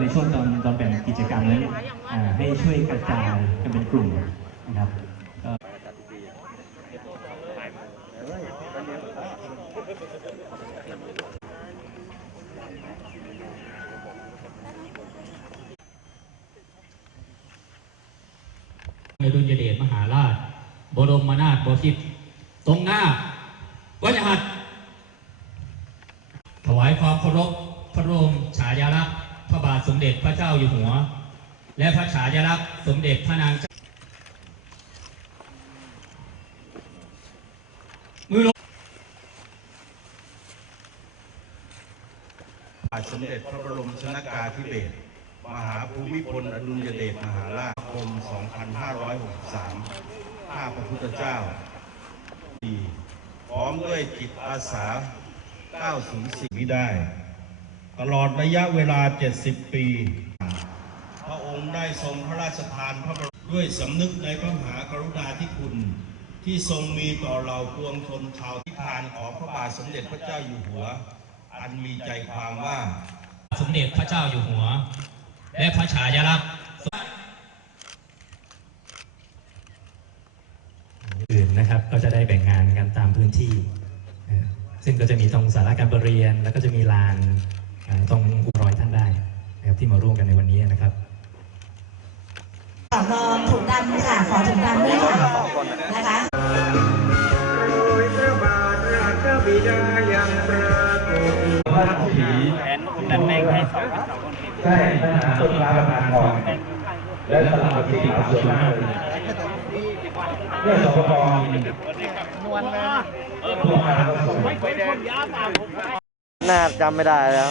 ในช่วงตอนตอนแบ่งกิจกรรมนั้นให้ช่วยกระจายกันเป็นกลุ่มนะครับในดุลยเดชมหาราช บรมนาถบพิตรตรงหน้าวัญหัตถวายความเคารพพระบรมฉายาลักษณ์ สมเด็จพระเจ้าอยู่หัว และพระฉายาลักษณ์สมเด็จพระนางมือลงบาทสมเด็จพระบรมชนากาธิเบศรมหาภูมิพลอดุลยเดชมหาราชคม 2563 ข้าพระพุทธเจ้า พร้อมด้วยจิตอาสาก้าวสู่สิ่งนี้ได้ ตลอดระยะเวลา 70 ปี พระองค์ได้ทรงพระราชทานพระบรมด้วยสำนึกในพระมหากรุณาธิคุณ ที่ทรงมีต่อเราปวงชนชาวที่ทานของพระบาทสมเด็จพระเจ้าอยู่หัว อันมีใจความว่า สมเด็จพระเจ้าอยู่หัว และพระฉายาลักษณ์อื่นนะครับก็จะได้แบ่งงานกันตามพื้นที่นะซึ่งก็จะมีตรงสาระการประเรียน แล้วก็จะมีลานอ่า ตรงอุร้อยท่านได้นะครับที่มาร่วมกันในวันนี้นะครับขอรอถุงดำค่ะ ขอถุงดำด้วยค่ะนะคะใช่ปัญหาต้นร้านประทานทองและตลาดสีขาวสวยมากเลยเรื่องสปกรนวลนะนวลมาผสมน่าจำไม่ได้แล้ว